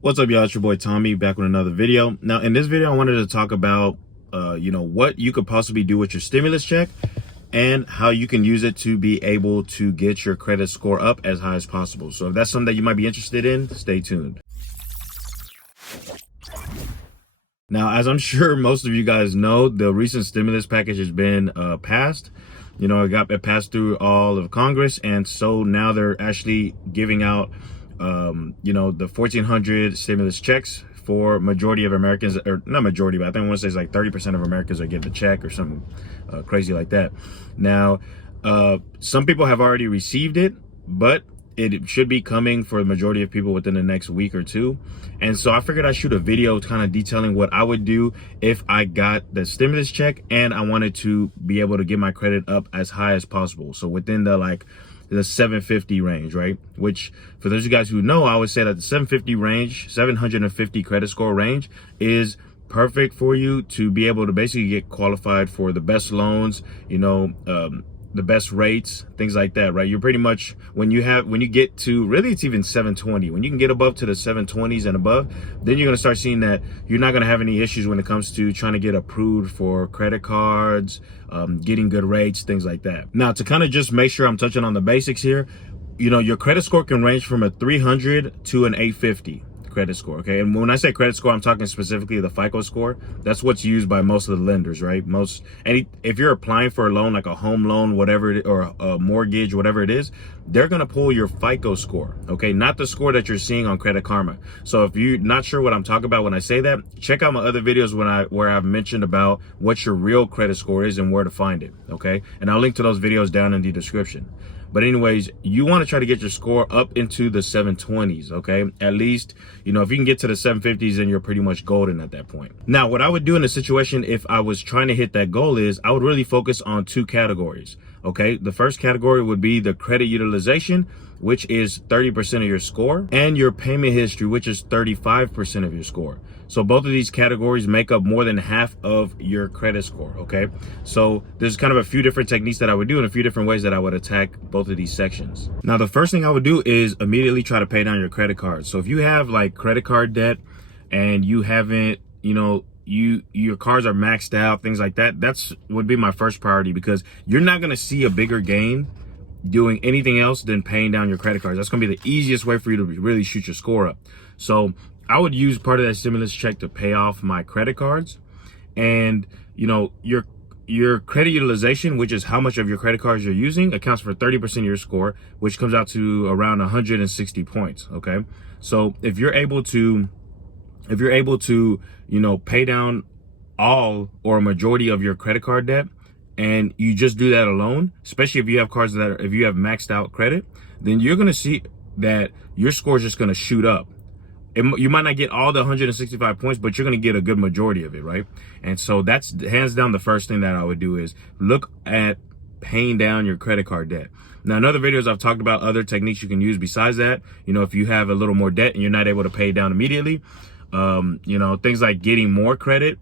What's up, y'all? It's your boy Tommy back with another video. Now, in this video, I wanted to talk about, what you could possibly do with your stimulus check and how you can use it to be able to get your credit score up as high as possible. So if that's something that you might be interested in, stay tuned. Now, as I'm sure most of you guys know, the recent stimulus package has been passed. It passed through all of Congress, and so now they're actually giving out the 1,400 stimulus checks for majority of Americans, or not majority, but I think I want to say it's like 30% of Americans are getting the check or something crazy like that. Now, some people have already received it, but it should be coming for the majority of people within the next week or two. And so I figured I'd shoot a video kind of detailing what I would do if I got the stimulus check and I wanted to be able to get my credit up as high as possible. So within the 750 range, right? Which, for those of you guys who know, I would say that the 750 range, 750 credit score range is perfect for you to be able to basically get qualified for the best loans, the best rates, things like that, right? You're pretty much, when you get to, really it's even 720, when you can get above to the 720s and above, then you're going to start seeing that you're not going to have any issues when it comes to trying to get approved for credit cards, getting good rates, things like that. Now, to kind of just make sure I'm touching on the basics here, your credit score can range from a 300 to an 850 credit score, okay? And when I say credit score, I'm talking specifically the FICO score. That's what's used by most of the lenders, right? If you're applying for a loan, like a home loan, whatever it, or a mortgage, whatever it is, they're gonna pull your FICO score, okay? Not the score that you're seeing on Credit Karma. So if you're not sure what I'm talking about when I say that, check out my other videos where I've mentioned about what your real credit score is and where to find it, okay? And I'll link to those videos down in the description. But anyways, you want to try to get your score up into the 720s, okay? At least, if you can get to the 750s, then you're pretty much golden at that point. Now, what I would do in a situation if I was trying to hit that goal is I would really focus on two categories, okay? The first category would be the credit utilization, which is 30% of your score, and your payment history, which is 35% of your score. So both of these categories make up more than half of your credit score, okay? So there's kind of a few different techniques that I would do and a few different ways that I would attack both of these sections. Now, the first thing I would do is immediately try to pay down your credit card. So if you have like credit card debt and you haven't, your cards are maxed out, things like that, would be my first priority, because you're not gonna see a bigger gain doing anything else than paying down your credit cards. That's going to be the easiest way for you to really shoot your score up. So I would use part of that stimulus check to pay off my credit cards. And your credit utilization, which is how much of your credit cards you're using, accounts for 30% of your score, which comes out to around 160 points. Okay, so if you're able to pay down all or a majority of your credit card debt, and you just do that alone, especially if you have cards if you have maxed out credit, then you're going to see that your score is just going to shoot up. You might not get all the 165 points, but you're going to get a good majority of it, right? And so that's hands down the first thing that I would do is look at paying down your credit card debt. Now, in other videos, I've talked about other techniques you can use besides that. If you have a little more debt and you're not able to pay it down immediately, things like getting more credit,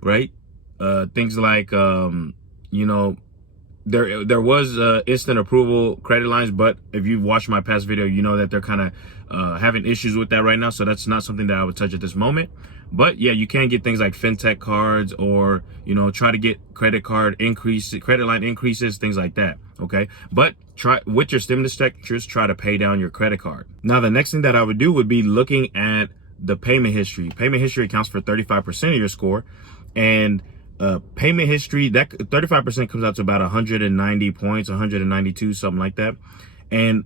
right? Things like, there was instant approval credit lines, but if you've watched my past video, you know that they're kind of having issues with that right now. So that's not something that I would touch at this moment. But yeah, you can get things like fintech cards, or try to get credit line increases, things like that. Okay, but try with your stimulus check, just try to pay down your credit card. Now, the next thing that I would do would be looking at the payment history. Payment history accounts for 35% of your score, and payment history, that 35% comes out to about 190 points, 192, something like that. And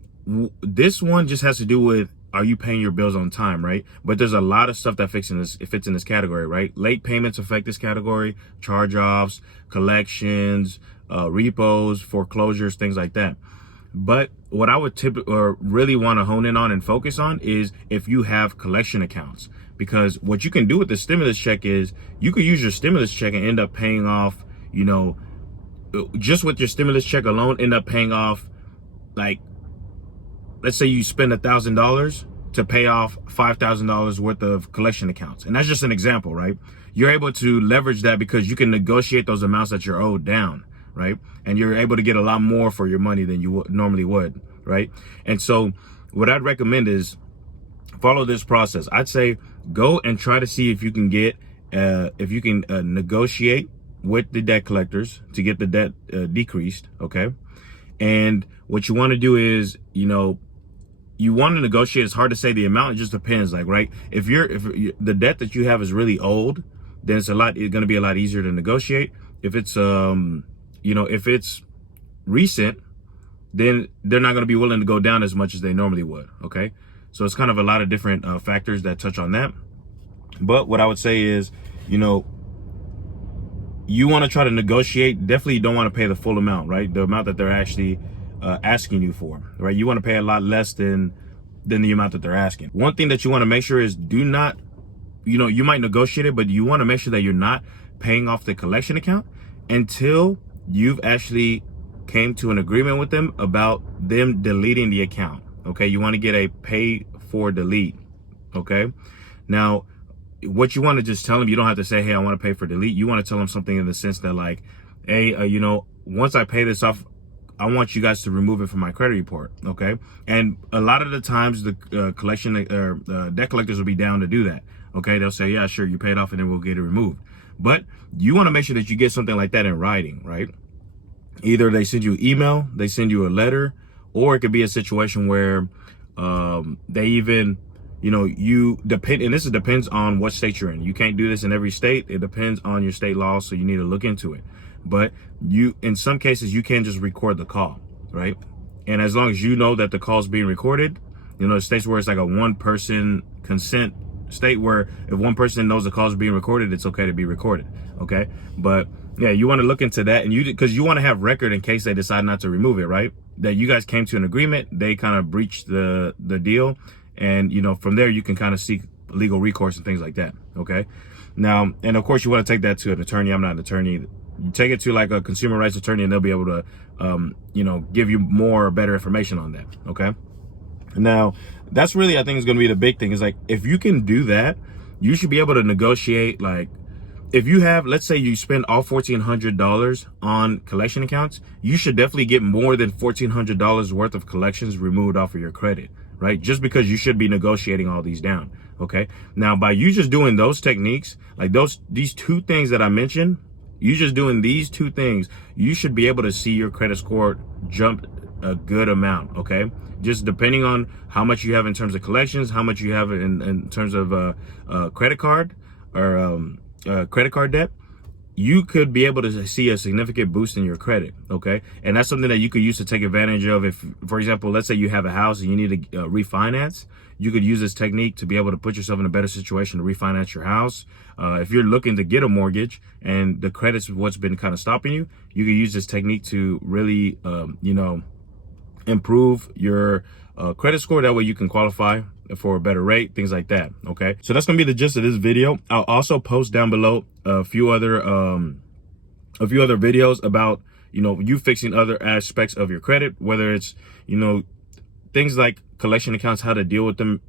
this one just has to do with, are you paying your bills on time, right? But there's a lot of stuff that fits in this category, right? Late payments affect this category, charge-offs, collections, repos, foreclosures, things like that. But what I would really want to hone in on and focus on is if you have collection accounts. Because what you can do with the stimulus check is you could use your stimulus check and end up paying off, just with your stimulus check alone, end up paying off, like, let's say you spend $1,000 to pay off $5,000 worth of collection accounts. And that's just an example, right? You're able to leverage that because you can negotiate those amounts that you're owed down, right? And you're able to get a lot more for your money than you normally would, right? And so what I'd recommend is, follow this process. I'd say go and try to see if you can get, negotiate with the debt collectors to get the debt decreased, okay? And what you want to do is, you want to negotiate. It's hard to say the amount. It just depends. Like, right, if the debt that you have is really old, then it's going to be a lot easier to negotiate. If it's, if it's recent, then they're not going to be willing to go down as much as they normally would. Okay. So it's kind of a lot of different factors that touch on that. But what I would say is, you want to try to negotiate. Definitely, you don't want to pay the full amount, right? The amount that they're actually asking you for, right? You want to pay a lot less than the amount that they're asking. One thing that you want to make sure is do not, you might negotiate it, but you want to make sure that you're not paying off the collection account until you've actually came to an agreement with them about them deleting the account. Okay. You want to get a pay for delete. Okay. Now, what you want to just tell them, you don't have to say, hey, I want to pay for delete. You want to tell them something in the sense that, like, hey, once I pay this off, I want you guys to remove it from my credit report. Okay. And a lot of the times the debt collectors will be down to do that. Okay. They'll say, yeah, sure, you pay it off and then we'll get it removed. But you want to make sure that you get something like that in writing, right? Either they send you an email, they send you a letter, or it could be a situation where they even, you depend, and this depends on what state you're in. You can't do this in every state. It depends on your state law, so you need to look into it. But in some cases, you can just record the call, right? And as long as you know that the call is being recorded, states where it's like a one-person consent state, where if one person knows the call is being recorded, it's okay to be recorded, okay? But yeah, you want to look into that, and because you want to have record in case they decide not to remove it, right? That you guys came to an agreement, they kind of breached the deal, and from there you can kind of seek legal recourse and things like that. Okay. Now, and of course you want to take that to an attorney. I'm not an attorney. You take it to like a consumer rights attorney, and they'll be able to, give you more or better information on that. Okay. Now, that's really, I think, is going to be the big thing, is like, if you can do that, you should be able to negotiate. Like, if you have, let's say you spend all $1,400 on collection accounts, you should definitely get more than $1,400 worth of collections removed off of your credit, right? Just because you should be negotiating all these down. Okay. Now, by you just doing those techniques, like these two things that I mentioned, you just doing these two things, you should be able to see your credit score jump a good amount. Okay. Just depending on how much you have in terms of collections, how much you have in terms of credit card or credit card debt, you could be able to see a significant boost in your credit. Okay. And that's something that you could use to take advantage of. If, for example, let's say you have a house and you need to refinance, you could use this technique to be able to put yourself in a better situation to refinance your house. If you're looking to get a mortgage and the credit's what's been kind of stopping you, you could use this technique to really, improve your credit score. That way you can qualify for a better rate, things like that. Okay. So that's going to be the gist of this video. I'll also post down below a few other videos about, you fixing other aspects of your credit, whether it's, things like collection accounts, how to deal with them,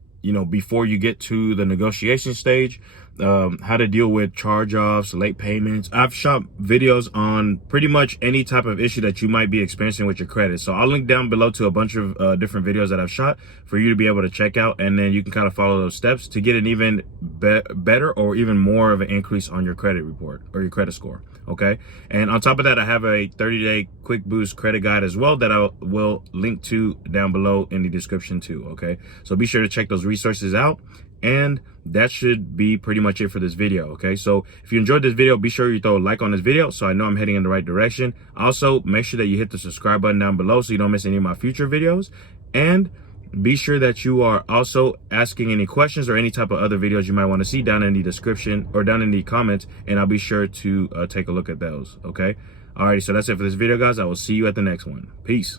before you get to the negotiation stage, how to deal with charge-offs, late payments. I've shot videos on pretty much any type of issue that you might be experiencing with your credit. So I'll link down below to a bunch of different videos that I've shot for you to be able to check out. And then you can kind of follow those steps to get an even better or even more of an increase on your credit report or your credit score. Okay. And on top of that, I have a 30-day quick boost credit guide as well that I will link to down below in the description too. Okay. So be sure to check those resources out. And that should be pretty much it for this video. Okay. So if you enjoyed this video, be sure you throw a like on this video so I know I'm heading in the right direction. Also, make sure that you hit the subscribe button down below so you don't miss any of my future videos. And be sure that you are also asking any questions or any type of other videos you might want to see down in the description or down in the comments, and I'll be sure to take a look at those. Okay. Alrighty. So that's it for this video, guys. I will see you at the next one. Peace.